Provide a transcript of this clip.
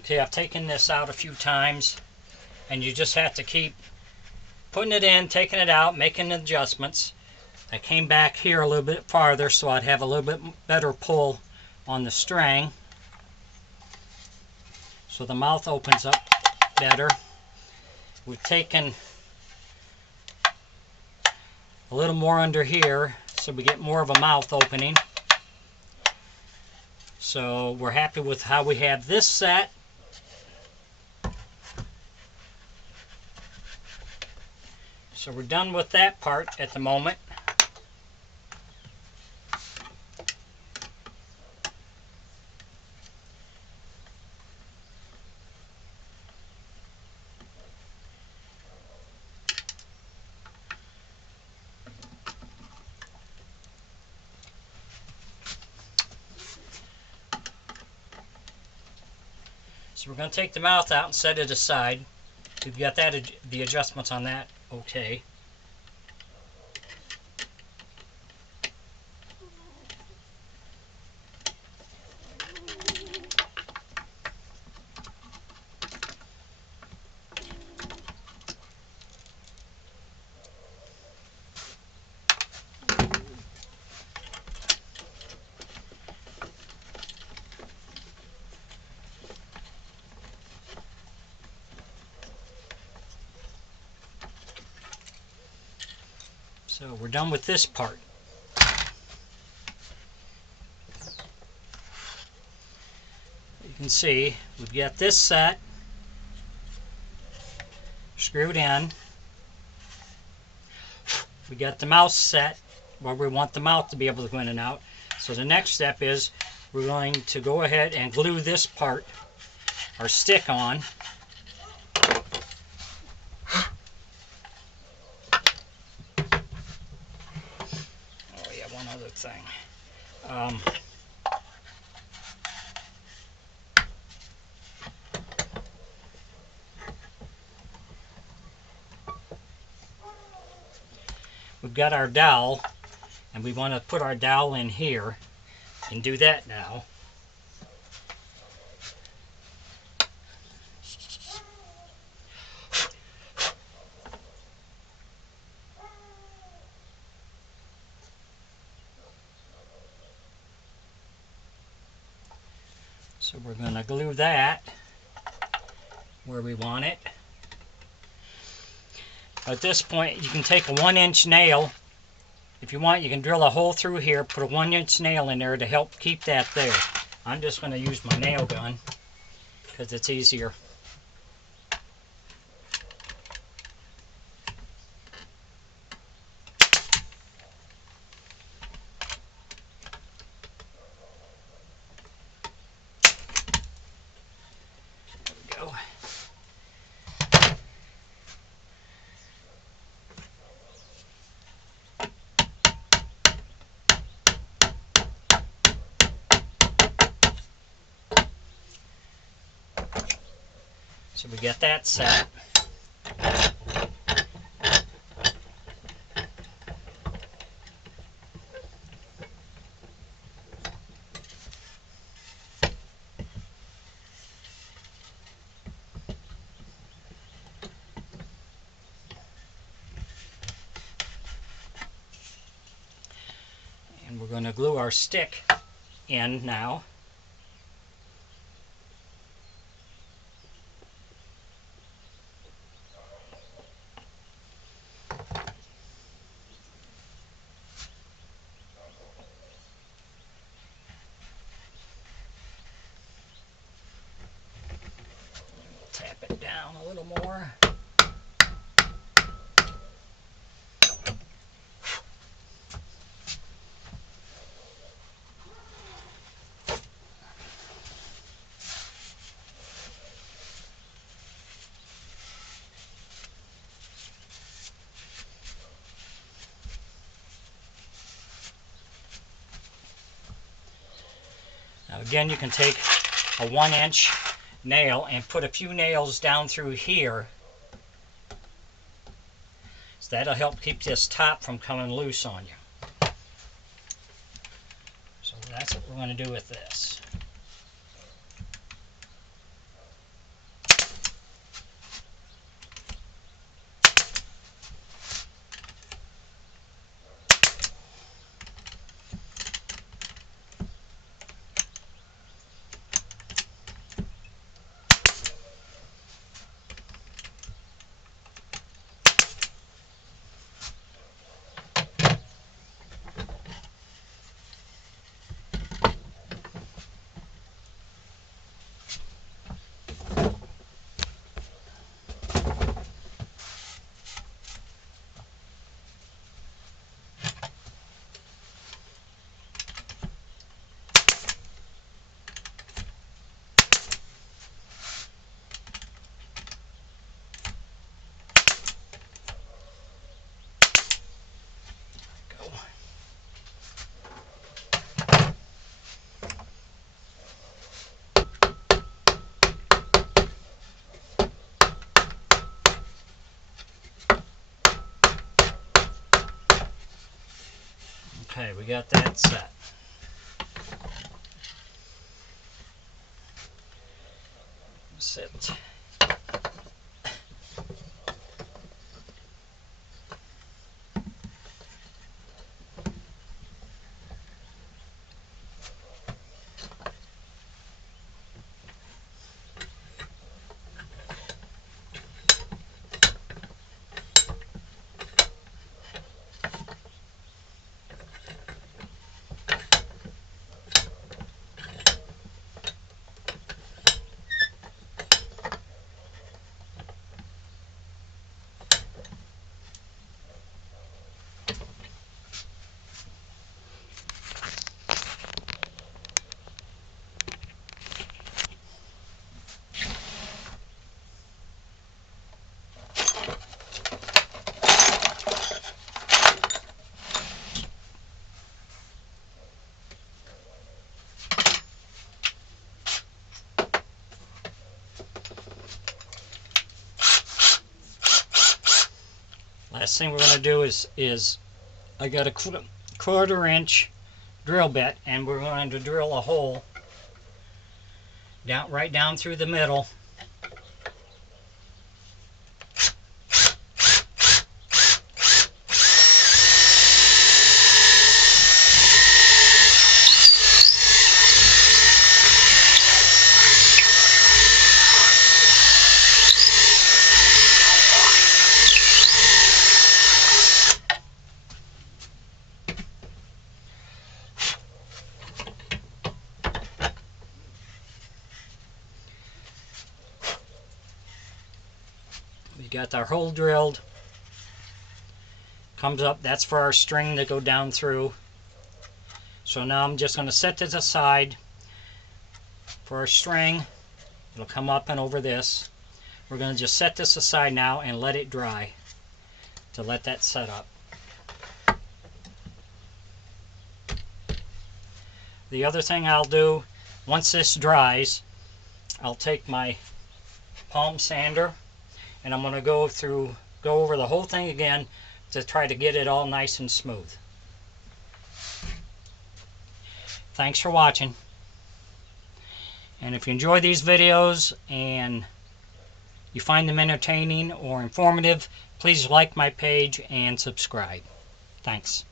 Okay, I've taken this out a few times, and you just have to keep putting it in, taking it out, making adjustments. I came back here a little bit farther so I'd have a little bit better pull on the string, so the mouth opens up better. We've taken a little more under here so we get more of a mouth opening. So we're happy with how we have this set. So we're done with that part at the moment. So we're going to take the mouth out and set it aside. We've got that, the adjustments on that okay. So we're done with this part. You can see we've got this set screwed in. We got the mouth set where we want the mouth to be able to go in and out. So the next step is we're going to go ahead and glue this part, our stick, on. Oh yeah, one other thing. We've got our dowel, and we want to put our dowel in here and do that now. So we're going to glue that where we want it. At this point, you can take a 1-inch nail. If you want, you can drill a hole through here, put a 1-inch nail in there to help keep that there. I'm just going to use my nail gun because it's easier. There we go. So we get that set. And we're going to glue our stick in now. Tap it down a little more. Now again, you can take a 1-inch nail and put a few nails down through here. So that'll help keep this top from coming loose on you. So that's what we're going to do with this. we got that set. Sit. Last thing we're going to do is I got a 1/4 inch drill bit, and we're going to drill a hole right down through the middle. We got our hole drilled. Comes up, that's for our string to go down through. So now I'm just going to set this aside for our string. It'll come up and over this. We're going to just set this aside now and let it dry to let that set up. The other thing I'll do, once this dries, I'll take my palm sander and I'm going to go over the whole thing again to try to get it all nice and smooth. Thanks for watching. And if you enjoy these videos and you find them entertaining or informative, please like my page and subscribe. Thanks.